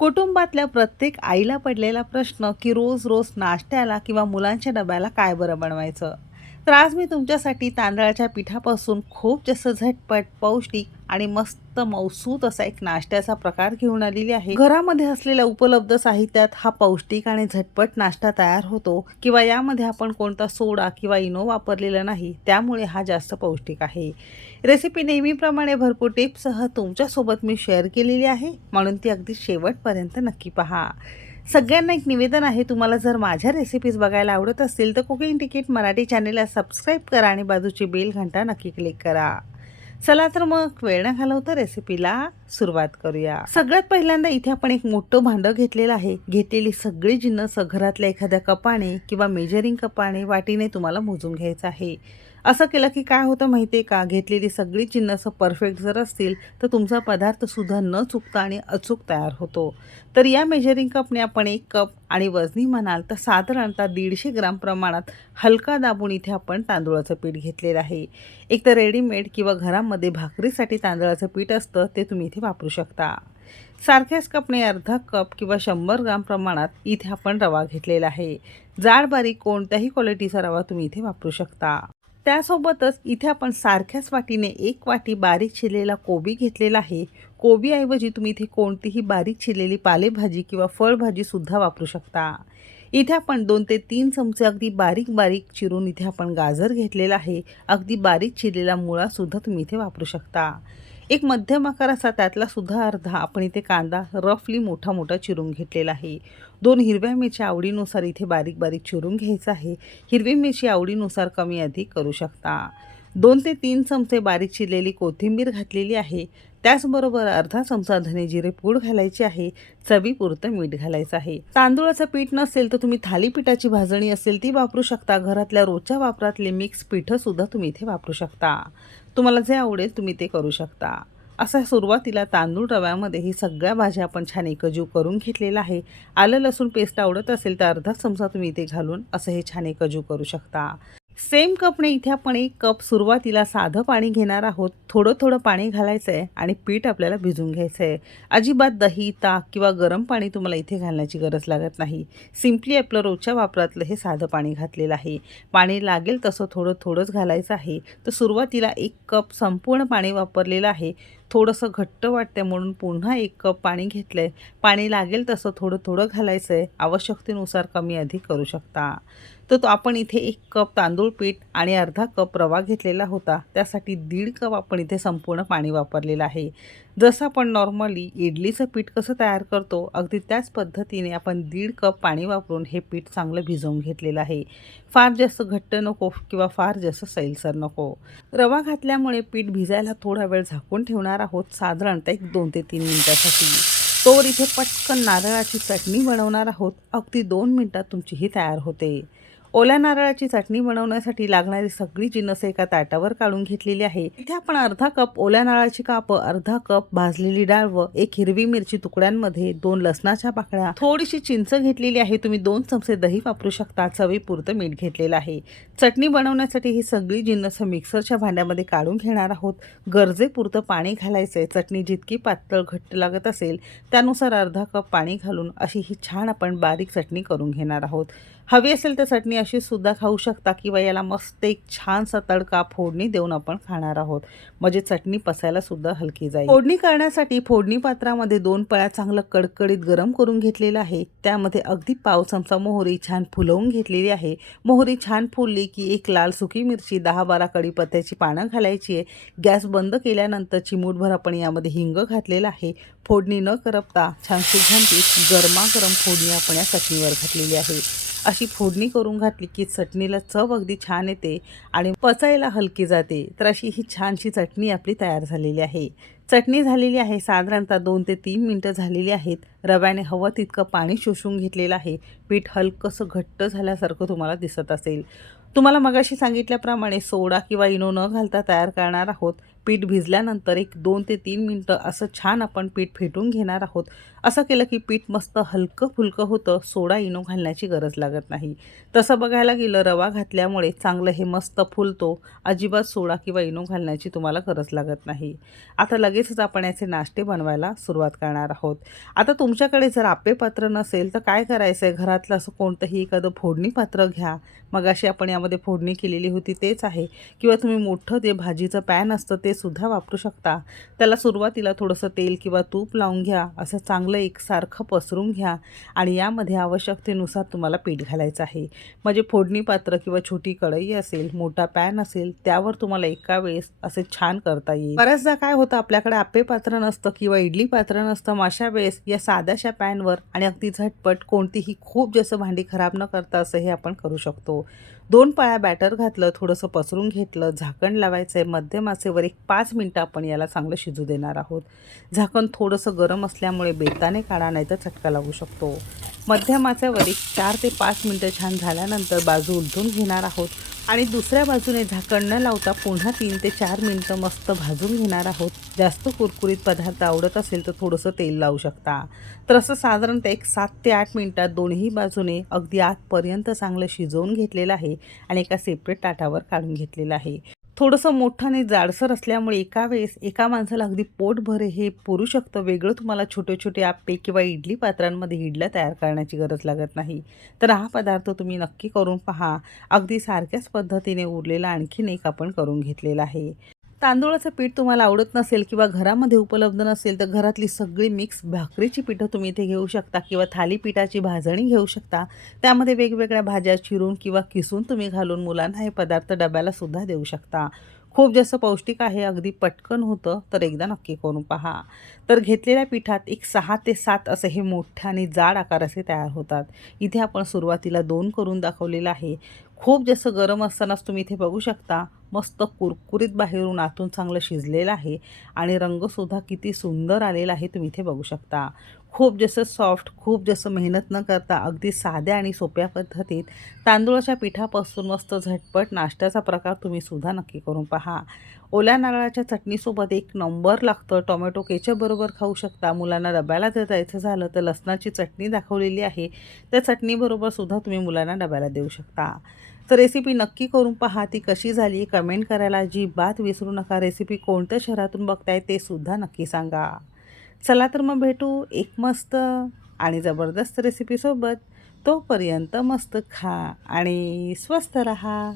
कुटुंबातल्या प्रत्येक आईला पडलेला प्रश्न की रोज रोज नाश्त्याला किंवा मुलांच्या डब्याला काय बरं बनवायचं? तर आज मी तुमच्यासाठी तांदळाच्या पिठापासून खूप जास्त झटपट पौष्टिक आणि मस्त मौसूत असा एक नाश्त्याचा प्रकार घेऊन आलेली आहे. घरामध्ये असलेल्या उपलब्ध साहित्यात हा पौष्टिक आणि झटपट नाश्ता तयार होतो किंवा यामध्ये आपण कोणता सोडा किंवा इनो वापरलेला नाही त्यामुळे हा जास्त पौष्टिक आहे. रेसिपी नेहमीप्रमाणे भरपूर टिप्ससह तुमच्यासोबत मी शेअर केलेली आहे. म्हणून ती अगदी शेवटपर्यंत नक्की पहा. सगळ्यांना एक निवेदन आहे तुम्हाला जर माझ्या रेसिपीज बघायला आवडत असतील तर कुकिंग तिकीट मराठी चॅनेलला सबस्क्राईब करा आणि बाजूची बेल घंटा नक्की क्लिक करा. चला तर मग वेळ न घालवता रेसिपीला सुरुवात करूया. सगळ्यात पहिल्यांदा इथे आपण एक मोठं भांडं घेतलेलं आहे. घेतलेली सगळी जिन्नस घरातल्या एखाद्या कपाने किंवा मेजरिंग कपाने वाटीने तुम्हाला मोजून घ्यायचं आहे. असं केलं की काय होतं माहिती आहे का? घेतलेली सगळी चिन्ह असं परफेक्ट जर असतील तर तुमचा पदार्थसुद्धा न चुकता आणि अचूक तयार होतो. तर या मेजरिंग कपने आपण एक कप आणि वजनी म्हणाल तर साधारणतः दीडशे ग्राम प्रमाणात हलका दाबून इथे आपण तांदूळाचं पीठ घेतलेलं आहे. एक तर रेडीमेड किंवा घरामध्ये भाकरीसाठी तांदळाचं पीठ असतं ते तुम्ही इथे वापरू शकता. सारख्याच कपने अर्धा कप किंवा शंभर ग्राम प्रमाणात इथे आपण रवा घेतलेला आहे. जाड बारीक कोणत्याही क्वालिटीचा रवा तुम्ही इथे वापरू शकता. त्यासोबतच इथे आपण सारख्याच वाटीने एक वाटी बारीक चिरलेला कोबी घेतलेला आहे. कोबीऐवजी तुम्ही इथे कोणतीही बारीक चिरलेली पालेभाजी किंवा फळभाजीसुद्धा वापरू शकता. इथे आपण दोन ते तीन चमचे अगदी बारीक बारीक चिरून इथे आपण गाजर घेतलेला आहे. अगदी बारीक चिरलेला मुळासुद्धा तुम्ही इथे वापरू शकता. एक मध्यम आकार असा त्यातला सुद्धा अर्धा आपण इथे कांदा रफली मोठा मोठा चिरून घेतलेला आहे. दोन हिरव्या मिरच्या आवडीनुसार इथे बारीक बारीक चिरून घ्यायचं आहे. हिरवी मिरची आवडीनुसार कमी अधिक करू शकता. दोन ते तीन चमचे बारीक चिरलेली कोथिंबीर घातलेली आहे. त्याचबरोबर अर्धा चमचा धने जिरे पूड घालायची आहे चवीपुरतं मीठ घालायचं आहे. तांदूळाचं पीठ नसेल तर तुम्ही थालीपीठाची भाजणी असेल ती वापरू शकता. घरातल्या रोजच्या वापरातले मिक्स पिठंसुद्धा तुम्ही इथे वापरू शकता. तुम्हाला जे आवडेल तुम्ही ते करू शकता. असा सुरुवातीला तांदूळ रव्यामध्ये ही सगळ्या भाज्या आपण छान एकजीव करून घेतलेला आहे. आलं लसूण पेस्ट आवडत असेल तर अर्धा चमचा तुम्ही इथे घालून असं हे छान एकजीव करू शकता. सेम कपने इथे आपण एक कप सुरुवातीला साधं पाणी घेणार आहोत. थोडं थोडं पाणी घालायचं आहे आणि पीठ आपल्याला भिजून घ्यायचं आहे अजिबात दही ताक किंवा गरम पाणी तुम्हाला इथे घालण्याची गरज लागत नाही. सिम्पली आपलं रोजच्या वापरातलं हे साधं पाणी घातलेलं आहे. पाणी लागेल तसं थोडं थोडंच घालायचं आहे. तर सुरुवातीला एक कप संपूर्ण पाणी वापरलेलं आहे. थोडंसं घट्ट वाटतं म्हणून पुन्हा एक कप पाणी घेतलं आहे पाणी लागेल तसं थोडं थोडं घालायचं आहे आवश्यकतेनुसार कमी अधिक करू शकता. तर तो आपण इथे एक कप तांदूळ पीठ आणि अर्धा कप रवा घेतलेला होता. त्यासाठी दीड कप आपण इथे संपूर्ण पाणी वापरलेलं आहे. जसं आपण नॉर्मली इडलीचं पीठ कसं तयार करतो अगदी त्याच पद्धतीने आपण दीड कप पाणी वापरून हे पीठ चांगलं भिजवून घेतलेलं आहे. फार जास्त घट्ट नको किंवा फार जास्त सैलसर नको. रवा घातल्यामुळे पीठ भिजायला थोडा वेळ झाकून ठेवणार आहोत साधारणतः एक दोन ते तीन मिनटासाठी. तोवर इथे पटकन नारळाची चटणी बनवणार आहोत. अगदी दोन मिनटात तुमची ही तयार होते. ओल्या नारळाची चटणी बनवण्यासाठी लागणारी सगळी जिन्नस एका ताटावर काढून घेतलेली आहे. इथे आपण अर्धा कप ओल्या नारळाची कापं अर्धा कप भाजलेली डाळ व एक हिरवी मिरची तुकड्यांमध्ये दोन लसणाच्या पाकळ्या थोडीशी चिंच घेतलेली आहे. तुम्ही दोन चमचे दही वापरू शकता. चवीपुरतं मीठ घेतलेलं आहे. चटणी बनवण्यासाठी ही सगळी जिन्नस मिक्सरच्या भांड्यामध्ये काढून घेणार आहोत. गरजेपुरतं पाणी घालायचं आहे चटणी जितकी पातळ घट्ट लागत असेल त्यानुसार अर्धा कप पाणी घालून अशी ही छान आपण बारीक चटणी करून घेणार आहोत. हवी असेल तर चटणी अशी सुद्धा खाऊ शकता किंवा याला मस्त एक छानसा तडका फोडणी देऊन आपण खाणार आहोत. म्हणजे चटणी पसायला सुद्धा हलकी जाईल. फोडणी करण्यासाठी फोडणी पात्रामध्ये दोन पळ्या चांगलं कडकडीत गरम करून घेतलेलं आहे. त्यामध्ये अगदी पाव चमचा मोहरी छान फुलवून घेतलेली आहे. मोहरी छान फुलली की एक लाल सुकी मिरची दहा बारा कढीपत्त्याची पानं घालायची आहे. गॅस बंद केल्यानंतर चिमूटभर आपण यामध्ये हिंग घातलेला आहे. फोडणी न करपता छान सुगंधित गरमागरम फोडणी आपण या चटणीवर घातलेली आहे. अशी फोडणी करून घातली की चटणीला चव अगदी छान येते आणि पचायला हलकी जाते. तर अशी ही छानशी चटणी आपली तयार झालेली आहे. चटणी झालेली आहे साधारणतः दोन ते तीन मिनटं झालेली आहेत. रव्याने हवं तितकं पाणी शोषून घेतलेलं आहे. पीठ हलकंसं घट्ट झाल्यासारखं तुम्हाला दिसत असेल. तुम्हाला मगाशी सांगितल्याप्रमाणे सोडा किंवा इनो न घालता तयार करणार आहोत. पीठ भिजल्यानंतर एक दोन ते तीन मिनटं असं छान आपण पीठ फेटून घेणार आहोत. असं केलं की पीठ मस्त हलकं फुलकं होतं सोडा इनो घालण्याची गरज लागत नाही. तसं बघायला गेलं रवा घातल्यामुळे चांगलं हे मस्त फुलतो अजिबात सोडा किंवा इनो घालण्याची तुम्हाला गरज लागत नाही. आता लगेचच आपण याचे नाश्ते बनवायला सुरुवात करणार आहोत. आता तुमच्याकडे जर आपे पात्र नसेल तर काय करायचं आहे घरातलं असं कोणतंही एखादं फोडणी पात्र घ्या. मग अशी आपण यामध्ये फोडणी केलेली होती तेच आहे. किंवा तुम्ही मोठं जे भाजीचं पॅन असतं ते सुद्धा वापरू शकता. त्याला सुरुवातीला थोडंसं तेल किंवा तूप लावून घ्या. असं चांगलं एकसारखं पसरून घ्या आणि यामध्ये आवश्यकतेनुसार तुम्हाला पीठ घालायचं आहे. म्हणजे फोडणी पात्र किंवा छोटी कढई असेल मोठा पॅन असेल त्यावर तुम्हाला एका वेळेस असे छान करता येईल. बऱ्याचदा काय होतं आपल्याकडे आप्पे पात्र नसतं किंवा इडली पात्र नसतं मग अशा वेळेस या साध्याशा पॅनवर आणि अगदी झटपट कोणतीही खूप जास्त भांडी खराब न करता असं हे आपण करू शकतो. दोन पाळ्या बॅटर घातलं थोडंसं पसरून घेतलं झाकण लावायचं आहे मध्यम आचेवर एक पाच मिनटं आपण याला चांगलं शिजू देणार आहोत. झाकण थोडंसं गरम असल्यामुळे बेताने काढा नाही तर चटका लागू शकतो. मध्यम आचेवर एक चार ते पाच मिनटं छान झाल्यानंतर बाजू उलटून घेणार आहोत. आणि दुसऱ्या बाजूने झाकण न लावता पुन्हा तीन ते चार मिनटं मस्त भाजून घेणार आहोत. जास्त कुरकुरीत पदार्थ आवडत असेल तर थोडंसं तेल लावू शकता. तर असं साधारणतः एक सात ते आठ मिनटात दोन्ही बाजूने अगदी आतपर्यंत चांगलं शिजवून घेतलेलं आहे आणि एका सेपरेट ताटावर काढून घेतलेलं आहे. थोडंसं मोठं आणि जाडसर असल्यामुळे एका वेळेस एका माणसाला अगदी पोटभर हे पुरू शकतं. वेगळं तुम्हाला छोटे छोटे आप्पे किंवा इडली पात्रांमध्ये इडल्या तयार करण्याची गरज लागत नाही. तर हा पदार्थ तुम्ही नक्की करून पहा. अगदी सारख्याच पद्धतीने उरलेला आणखीन एक आपण करून घेतलेला आहे. तांदूळाचं पीठ तुम्हाला आवडत नसेल किंवा घरामध्ये उपलब्ध नसेल तर घरातली सगळी मिक्स भाकरीची पिठं तुम्ही इथे घेऊ शकता किंवा थालीपीठाची भाजणी घेऊ शकता. त्यामध्ये वेगवेगळ्या भाज्या चिरून किंवा किसून तुम्ही घालून मुलांना हे पदार्थ डब्याला सुद्धा देऊ शकता. खूप जास्त पौष्टिक आहे अगदी पटकन होतं तर एकदा नक्की करून पहा. तर घेतलेल्या पिठात एक सहा ते सात असे हे मोठे आणि जाड आकार असे तयार होतात. इथे आपण सुरुवातीला दोन करून दाखवलेलं आहे. खूप जास्त गरम असतानाच तुम्ही इथे बघू शकता मस्त कुरकुरीत बाहेरून आतून चांगलं शिजलेलं आहे आणि रंगसुद्धा किती सुंदर आलेला आहे तुम्ही इथे बघू शकता. खूप जसं सॉफ्ट खूप जसं मेहनत न करता अगदी साध्या आणि सोप्या पद्धतीत तांदूळाच्या पिठापासून मस्त झटपट नाश्त्याचा प्रकार तुम्ही सुद्धा नक्की करून पहा. ओल्या नारळाच्या चटणीसोबत एक नंबर लागतं. टोमॅटो केचपबरोबर खाऊ शकता. मुलांना डब्याला जर द्यायचं झालं तर लसणाची चटणी दाखवलेली आहे. त्या चटणीबरोबर सुद्धा तुम्ही मुलांना डब्याला देऊ शकता. तर रेसिपी नक्की करून पहा. ती कशी झाली? कमेंट करायला अजिबात विसरू नका. रेसिपी कोणत्या शहरातून बघताय ते सुद्धा नक्की सांगा. चला तर मग भेटू एक मस्त आणि जबरदस्त रेसिपीसोबत तोपर्यंत मस्त खा आणि स्वस्त रहा.